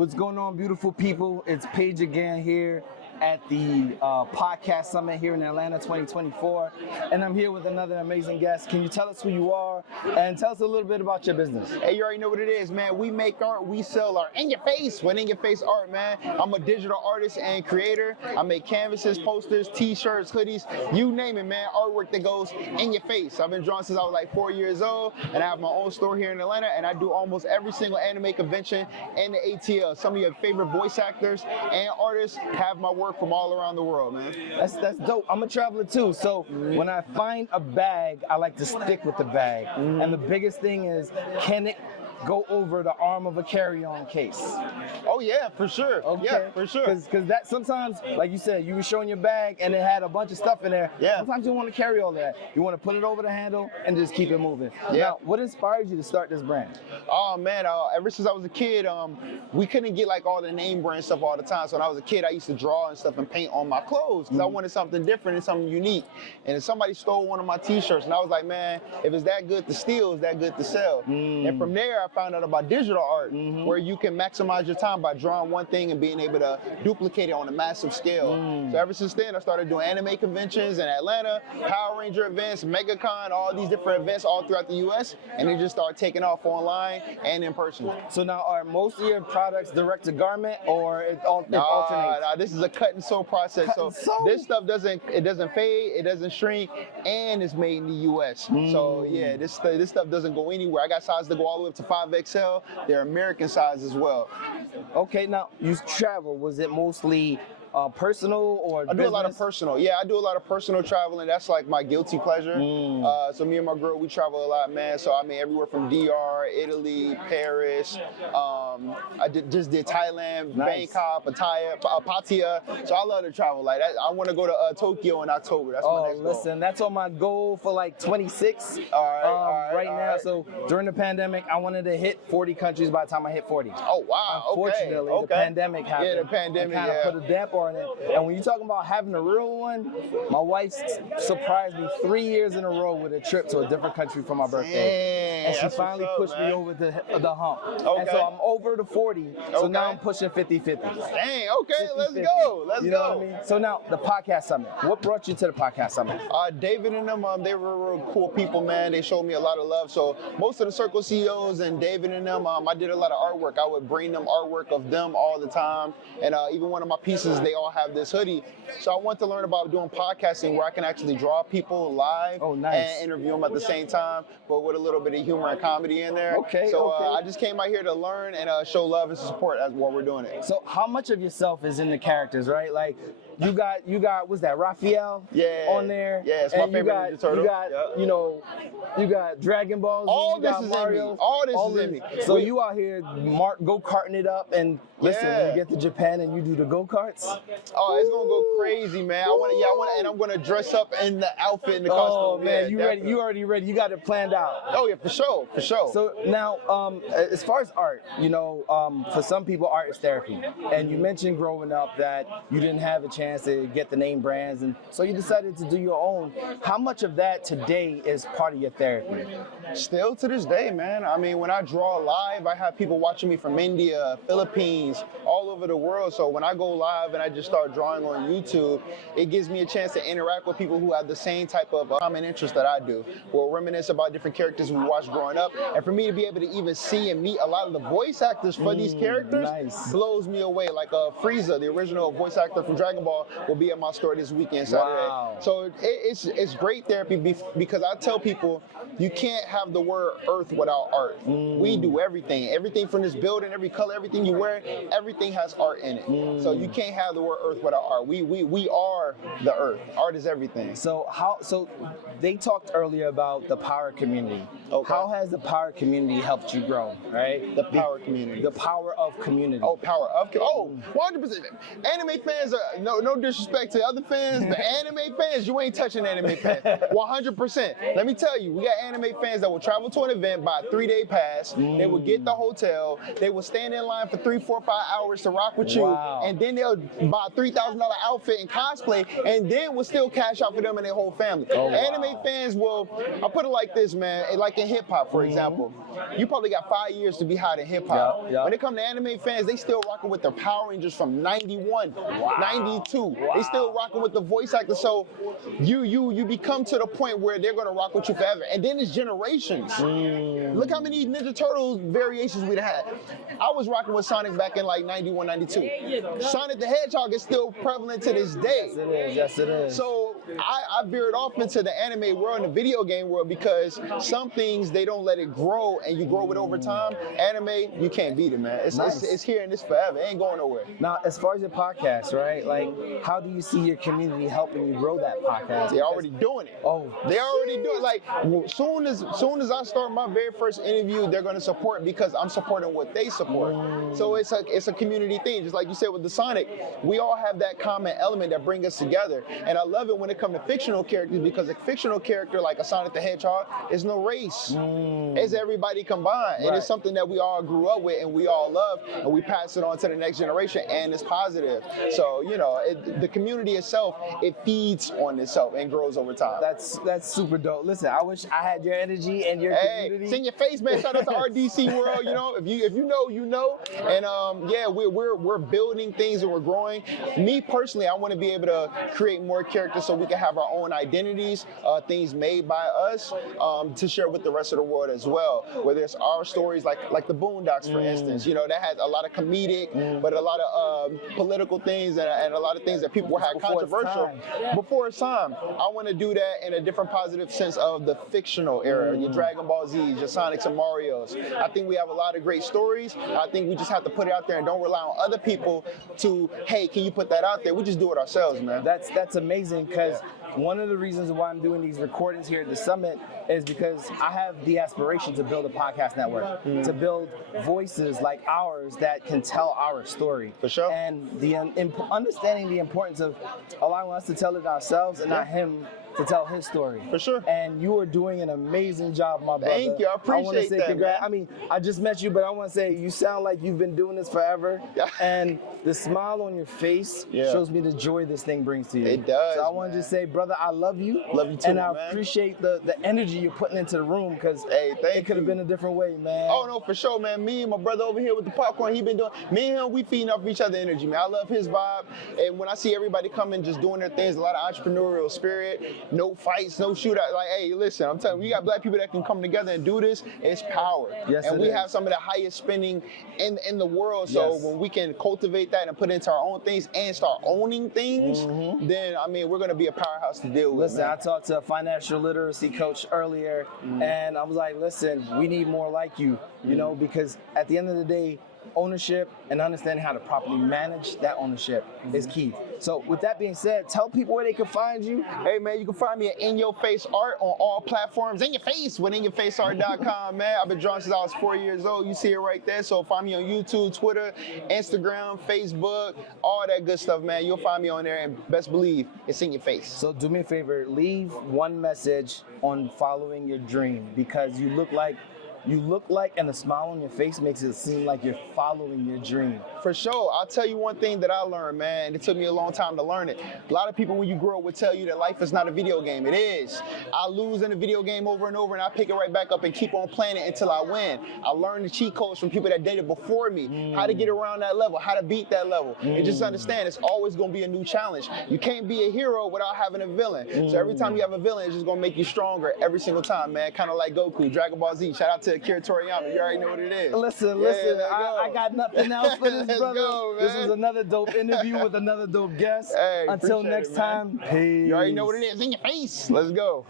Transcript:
What's going on, beautiful people? It's Paige again here at the podcast summit here in Atlanta 2024, and I'm here with another amazing guest. Can you tell us who you are and tell us a little bit about your business? Hey, you already know what it is, man. We make art, we sell art. In your face, in your face art, man. I'm a digital artist and creator. I make canvases, posters, t-shirts, hoodies, you name it, man. Artwork that goes in your face. I've been drawing since I was like 4 years old, and I have my own store here in Atlanta, and I do almost every single anime convention in the ATL. Some of your favorite voice actors and artists have my work from all around the world, man. That's dope. I'm a traveler too, so when I find a bag, I like to stick with the bag. And the biggest thing is, can it go over the arm of a carry-on case? Oh yeah, for sure. Okay. Yeah, for sure. Because that sometimes, like you said, you were showing your bag and it had a bunch of stuff in there. Yeah. Sometimes you want to carry all that. You want to put it over the handle and just keep it moving. Yeah. Now, what inspired you to start this brand? Oh man, ever since I was a kid, we couldn't get like all the name brand stuff all the time. So when I was a kid, I used to draw and stuff and paint on my clothes because I wanted something different and something unique. And if somebody stole one of my t-shirts, and I was like, man, if it's that good to steal, it's that good to sell. And from there, I found out about digital art, where you can maximize your time by drawing one thing and being able to duplicate it on a massive scale. So ever since then, I started doing anime conventions in Atlanta, Power Ranger events, MegaCon, all these different events all throughout the US, and it just started taking off online and in person. So now, are most of your products direct to garment, or it alternates? Nah, this is a cut and sew process. This stuff doesn't fade, it doesn't shrink, and it's made in the US. So yeah, this stuff doesn't go anywhere. I got sizes that go all the way up to 5XL. They're American size as well. Okay, now you travel. Was it mostly personal or I do a lot of personal. Yeah, I do a lot of personal traveling. That's like my guilty pleasure. So me and my girl, we travel a lot, man. So I mean, everywhere from DR, Italy, Paris. I just did Thailand, Bangkok, Pattaya. So I love to travel like that. I want to go to Tokyo in October. That's my next goal. Listen, that's on my goal for like 26 right now. So during the pandemic, I wanted to hit 40 countries by the time I hit 40. Oh, wow. Unfortunately, the pandemic happened. Yeah, the pandemic, kind of put a damper on it. And when you're talking about having a real one, my wife surprised me 3 years in a row with a trip to a different country for my birthday. And she finally pushed me over the hump. And so I'm over the 40. So now I'm pushing 50-50. Dang, okay, let's go. Let's you go. Know what I mean? So now, the podcast summit. What brought you to the podcast summit? David and them, they were real cool people, man. They showed me a lot of love. So most of the Circle CEOs and David and them, I did a lot of artwork. I would bring them artwork of them all the time. And even one of my pieces, they all have this hoodie. So I want to learn about doing podcasting where I can actually draw people live and interview them at the same time, but with a little bit of humor and comedy in there. So I just came out here to learn and show love and support as while we're doing it. So how much of yourself is in the characters, right? Like you got what's that, Raphael on there? Yeah, it's my favorite Ninja Turtle. You got Dragon Balls. All this is in me. All this is in me. So you out here go-karting it up, and listen, when you get to Japan and you do the go-karts. Oh, it's gonna go crazy, man. I want, and I'm gonna dress up in the outfit and the costume. Oh man, ready? You already ready? You got it planned out. Oh yeah, for sure. So now, as far as art, for some people, art is therapy. And you mentioned growing up that you didn't have a chance to get the name brands, and so you decided to do your own. How much of that today is part of your therapy? Still to this day, man. I mean, when I draw live, I have people watching me from India, Philippines, all over the world. So when I go live and I just start drawing on YouTube, it gives me a chance to interact with people who have the same type of common interest that I do. We'll reminisce about different characters we watched growing up. And for me to be able to even see and meet a lot of the voice actors for these characters blows me away. Like Frieza, the original voice actor from Dragon Ball, will be at my store this weekend, Saturday. Wow. So it's great therapy because I tell people you can't have the word earth without art. We do everything. Everything from this building, every color, everything you wear, everything has art in it. So you can't have the word earth without art. We are the earth. Art is everything. So they talked earlier about the power community. How has the power community helped you grow, right? The power community. The power of community. Oh, power of 100%. Anime fans are no disrespect to other fans, but anime fans, you ain't touching anime fans. 100%. Let me tell you, we got anime fans that will travel to an event, buy a 3-day pass. They will get the hotel. They will stand in line for 3, 4, 5 hours to rock with you, and then they'll buy a $3,000 outfit and cosplay, and then we'll still cash out for them and their whole family. Anime fans will, I'll put it like this, man. Like in hip hop, for example, you probably got 5 years to be hot in hip hop. Yeah. When it comes to anime fans, they still rocking with their Power Rangers from 91, 92. Wow. They still rocking with the voice actor. So you become to the point where they're gonna rock with you forever. And then it's generations. Look how many Ninja Turtles variations we'd had. I was rocking with Sonic back in like 91, 92. Sonic the Hedgehog is still prevalent to this day. Yes, it is. Yes, it is. So I veered off into the anime world and the video game world because some things they don't let it grow and you grow with over time. Anime, you can't beat it, man. It's here and it's forever. It ain't going nowhere. Now, as far as your podcast, right? Like, how do you see your community helping you grow that podcast? They're already doing it. Oh, they already do it. Like, soon as I start my very first interview, they're going to support because I'm supporting what they support. So it's a community thing. Just like you said with the Sonic, we all have that common element that brings us together. And I love it when it comes to fictional characters because a fictional character like a Sonic the Hedgehog is no race. It's everybody combined. And it's something that we all grew up with and we all love, and we pass it on to the next generation, and it's positive. So, you know, the community itself, it feeds on itself and grows over time. That's super dope. Listen, I wish I had your energy and your community. It's in your face, man. Shout out to RDC World. You know, if you know, you know. And yeah, we're building things and we're growing. Me personally, I want to be able to create more characters so we can have our own identities, things made by us, to share with the rest of the world as well. Whether it's our stories, like the Boondocks, for instance. You know, that has a lot of comedic, but a lot of political things and a lot of things that people had controversial before it's time. I want to do that in a different positive sense of the fictional era. Your Dragon Ball Z's, your Sonics and Marios. I think we have a lot of great stories. I think we just have to put it out there and don't rely on other people to, hey, can you put that out there? We just do it ourselves, man. That's amazing because one of the reasons why I'm doing these recordings here at the summit is because I have the aspiration to build a podcast network, to build voices like ours that can tell our story. For sure. And the understanding the importance of allowing us to tell it ourselves and not him to tell his story. For sure. And you are doing an amazing job, my brother. Thank you. I appreciate that, man. I mean, I just met you, but I want to say you sound like you've been doing this forever. And the smile on your face shows me the joy this thing brings to you. It does. So I want to just say, brother, I love you. Love you too, and I man. appreciate the energy you're putting into the room because it could have been a different way, man. Oh, no, for sure, man. Me and my brother over here with the popcorn, he been doing, me and him, we feeding off each other energy, man. I love his vibe. And when I see everybody coming, just doing their things, a lot of entrepreneurial spirit, no fights, no shootout. Like, hey, listen, I'm telling you, we got black people that can come together and do this. It's power. Yes, and we is. have some of the highest spending in the world. So when we can cultivate that and put it into our own things and start owning things, then, I mean, we're going to be a powerhouse to deal with. Listen, I talked to a financial literacy coach earlier, and I was like, listen, we need more like you, you know, because at the end of the day, ownership and understanding how to properly manage that ownership is key. So with that being said, tell people where they can find you. Hey, man, you can find me at In Your Face Art on all platforms. In Your Face with InYourFaceArt.com, man. I've been drawing since I was 4 years old. You see it right there. So find me on YouTube, Twitter, Instagram, Facebook, all that good stuff, man. You'll find me on there, and best believe it's in your face. So do me a favor, leave one message on following your dream, because you look like, and the smile on your face makes it seem like you're following your dream. For sure. I'll tell you one thing that I learned, man, and it took me a long time to learn it. A lot of people, when you grow up, will tell you that life is not a video game. It is. I lose in a video game over and over, and I pick it right back up and keep on playing it until I win. I learned the cheat codes from people that did it before me, how to get around that level, how to beat that level. And just understand, it's always going to be a new challenge. You can't be a hero without having a villain. So every time you have a villain, it's just going to make you stronger every single time, man. Kind of like Goku, Dragon Ball Z. Shout out to Akira Toriyama. You already know what it is. Listen, I got nothing else for this, brother. Go, this was another dope interview with another dope guest. Hey, until next time, peace. You already know what it is. In your face. Let's go.